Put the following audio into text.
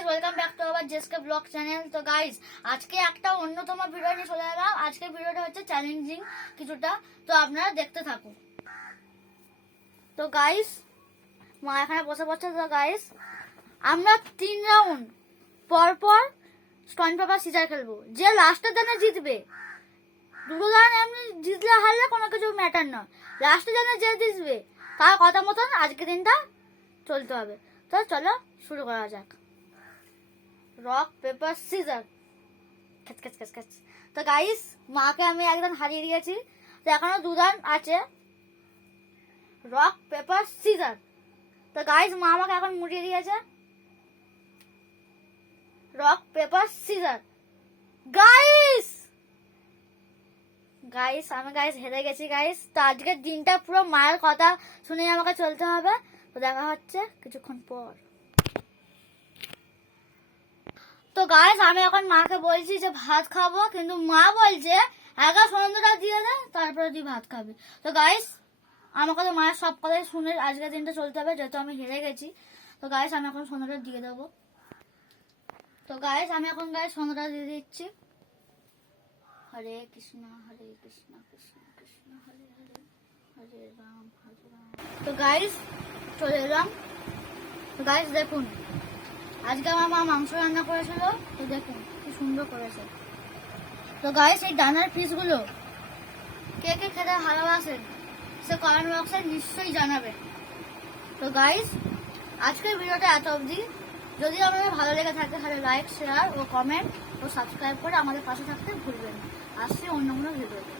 Guys, welcome back to our জেসকে blog channel. তো guys, আজকে একটা অন্যতম ভিডিও নিয়ে চলে এলাম। আজকের ভিডিওটা হচ্ছে চ্যালেঞ্জিং কিছুটা, তো আপনারা দেখতে থাকুন। তো গাইস, মা এখানে বসে পড়ছে। তো গাইস, আমরা 3 রাউন্ড পর পর স্টোন পেপার সিজার খেলবো। যে লাস্টের দিনে জিতবে, দুটো রাউন্ড এমনি জিতলে হারলে কোনো কিছু ম্যাটার নয়। লাস্টের দিনে যে জিতবে তার কথা মতন আজকের দিনটা চলতে হবে। তো চলো শুরু করা যাক। রক পেপার সিজার, খেচ খেচ খেচ খেচ। তো গাইস, মাকে আমি একদম হারিয়ে দিয়েছি, তো এখনো 2 রাউন্ড আছে। Rock paper caesar. তো গাইস, মা আমাকে এখন মুড়িয়ে দিয়েছে। Rock paper caesar. Guys guys আমি হেরে গেছি গাইস। তো আজকের দিনটা পুরো মায়ের কথা শুনে আমাকে চলতে হবে। তো দেখা হচ্ছে কিছুক্ষণ পর। তো গাইস, আমি এখন মাকে বলছি যে ভাত খাবো, কিন্তু মা বলছে আগে সন্ধ্যাটা দিয়ে দে, তারপরে তুই ভাত খাবি। তো গাইস, আমাকে তো মায়ের সব কথাই শুনে আজকের দিনটা চলতে হবে, যেহেতু আমি হেরে গেছি। তো গাইস, আমি এখন সন্ধ্যাটা দিয়ে দেবো। তো গাইস, আমি এখন সন্ধ্যাটা দিয়ে দিচ্ছি। হরে কৃষ্ণ কৃষ্ণ কৃষ্ণ হরে হরে, হরে রাম হরে রাম। তো গাইস, চলে এলাম। তো গাইস দেখুন, আজকে আমার মা মাংস রান্না করেছিল। তো দেখুন কি সুন্দর করেছে। তো গাইস, এই ডানার পিসগুলো কে কে খেতে ভালোবাসেন সে কমেন্ট বক্সে নিশ্চয়ই জানাবেন। তো গাইস, আজকের ভিডিওটা এত অবধি। যদি আপনাদের ভালো লেগে থাকে তাহলে লাইক, শেয়ার ও কমেন্ট ও সাবস্ক্রাইব করে আমাদের পাশে থাকতে ভুলবেন না। আসছি অন্য কোনো ভিডিওতে।